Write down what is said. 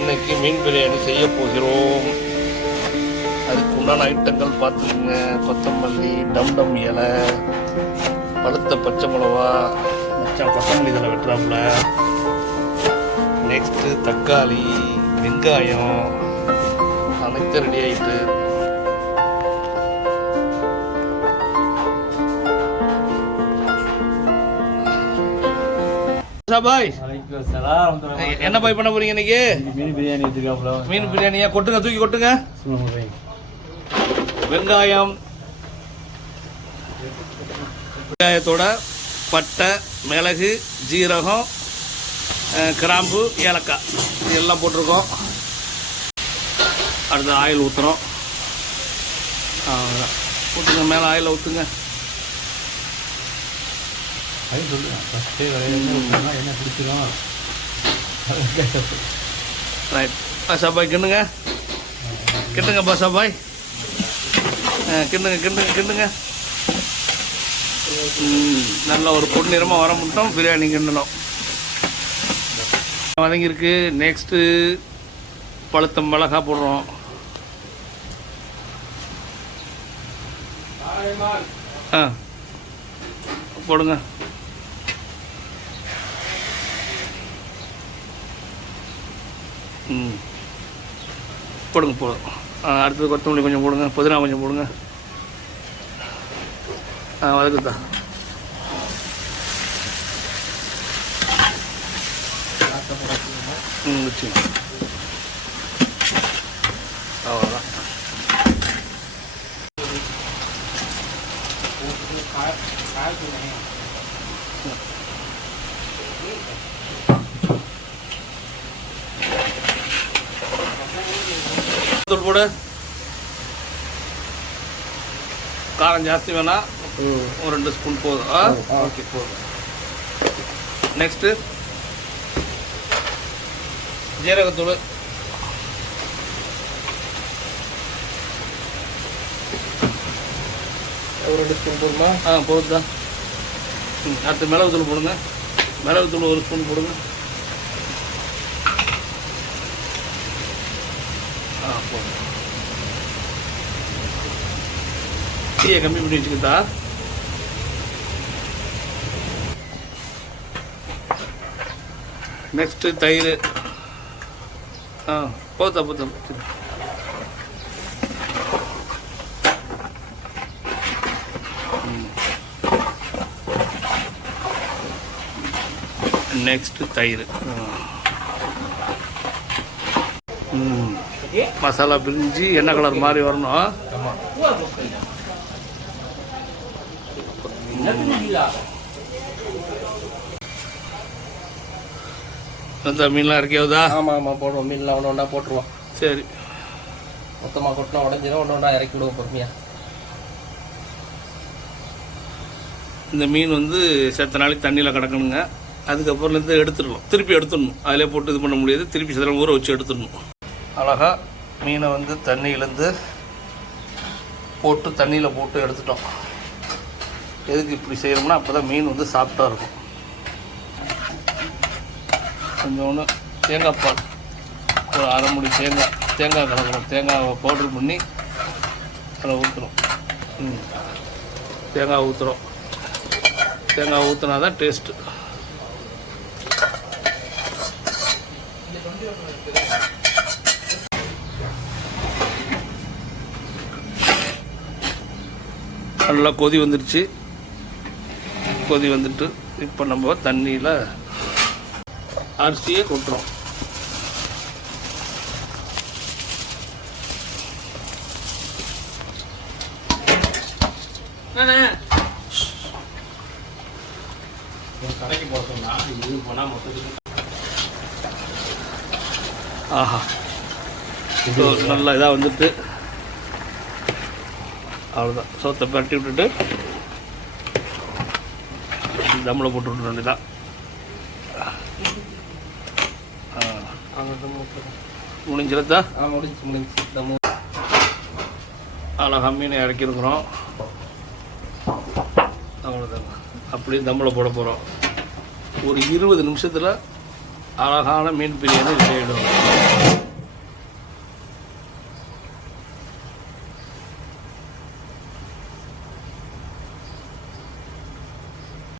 இன்னைக்கு மீன் பிரியாணி செய்ய போகிறோம். அதுக்கு உண்டான ஐட்டங்கள் பார்த்துக்கோங்க. கொத்தமல்லி, டம் இலை, பழுத்த பச்சை மிளகா, கொத்தமல்லி தலை வெட்டுறாப்புல, நெக்ஸ்ட்டு தக்காளி, வெங்காயம் அனைத்தும் ரெடி ஆகிட்டு பாய். என்ன பாய் பண்ண போறீங்க இன்னைக்கு? மீன் பிரியாணி எடுத்துக்காப்ல. மீன் பிரியாணியா? கொட்டுங்க, தூக்கி கொட்டுங்க. வெங்காயம், வெங்காயத்தோட பட்டை, மிளகு, ஜீரகம், கிராம்பு, ஏலக்காய் இதெல்லாம் போட்டிருக்கோம். அடுத்து ஆயில் ஊற்றுறோம். ஊற்றுங்க, மேலே ஆயில் ஊற்றுங்க. என்ன பிடிச்சிடும். ரைட் பாஷாபாய், கிண்டுங்க கிண்டுங்க பாஷாபாய், கிண்டுங்க கிண்டுங்க கிண்டுங்க. நல்ல ஒரு பொன்னிறமாக வர மட்டும் பிரியாணி கிண்டணும். வதங்கியிருக்கு. நெக்ஸ்ட்டு பழுத்த மிளகா போடுறோம். போடுங்க. போடுங்க போடுங்க. அடுத்தது கொத்தமல்லி கொஞ்சம் போடுங்க, புதினா கொஞ்சம் போடுங்க. வதக்குதா. அவ்வளோதான். போடு. காரம் ஜாஸ்தி வேணா, ஒரு 2 ஸ்பூன் போதும். ஓகே போதும். நெக்ஸ்ட்டு ஜீரகத்தூள், ஒரு 2 ஸ்பூன் போதுமா? போதும். அடுத்து மிளகுத்தூள் போடுங்க. மிளகுத்தூள் 1 ஸ்பூன் போடுங்க. போதும். டீயை கம்மி பண்ணி வச்சுக்கிட்டா. நெக்ஸ்ட்டு தயிர். போத்தா போத்தா. நெக்ஸ்ட்டு தயிர். மசாலா பிரிஞ்சு எண்ணெய் கலர் மாதிரி வரணும். அந்த மீன்லாம் இறக்கியாவதா? ஆமாம் போடுவோம். மீன்லாம் ஒன்று ஒன்றா போட்டுருவோம். சரி, மொத்தமாக கொட்டினா உடஞ்சிடும். ஒன்று ஒன்றா இறக்கி விடுவோம் பொறுமையாக. இந்த மீன் வந்து செத்த நாளைக்கு தண்ணியில் கிடக்கணுங்க. அதுக்கப்புறம்லேருந்து எடுத்துடணும். திருப்பி எடுத்துடணும். அதிலே போட்டு இது பண்ண முடியாது. திருப்பி சில ஊற வச்சு எடுத்துடணும். அழகாக மீனை வந்து தண்ணியிலேருந்து போட்டு தண்ணியில் போட்டு எடுத்துட்டோம். எதுக்கு இப்படி செய்யணும்னா அப்போ தான் மீன் வந்து சாஃப்டாக இருக்கும். கொஞ்சோன்னு தேங்காய் பால், ஒரு அரை முடி தேங்காய் கலக்கிறோம். தேங்காவை பவுட்ரு பண்ணி அதில் ஊற்றுறோம். தேங்காய் ஊற்றுறோம். தேங்காய் ஊற்றினா தான் டேஸ்ட்டு. நல்லா கொதி வந்துடுச்சு. கொதி வந்துட்டு இப்போ நம்ம தண்ணியில் அரிசியை கொட்டுறோம். ஆஹா, நல்லா இதாக வந்துட்டு அவ்வளோதான். சோத்தை பரட்டி விட்டுட்டு தம்மில் போட்டு விட்டு வேண்டியதான். முடிஞ்சிருந்தா முடிஞ்சு அழகா மீனை இறக்கிருக்கிறோம். அவ்வளோதாங்க. அப்படியே தம்மில் போட போகிறோம். ஒரு 20 நிமிஷத்தில் அழகான மீன் பிரியாணி ரெடி ஆகிடும்.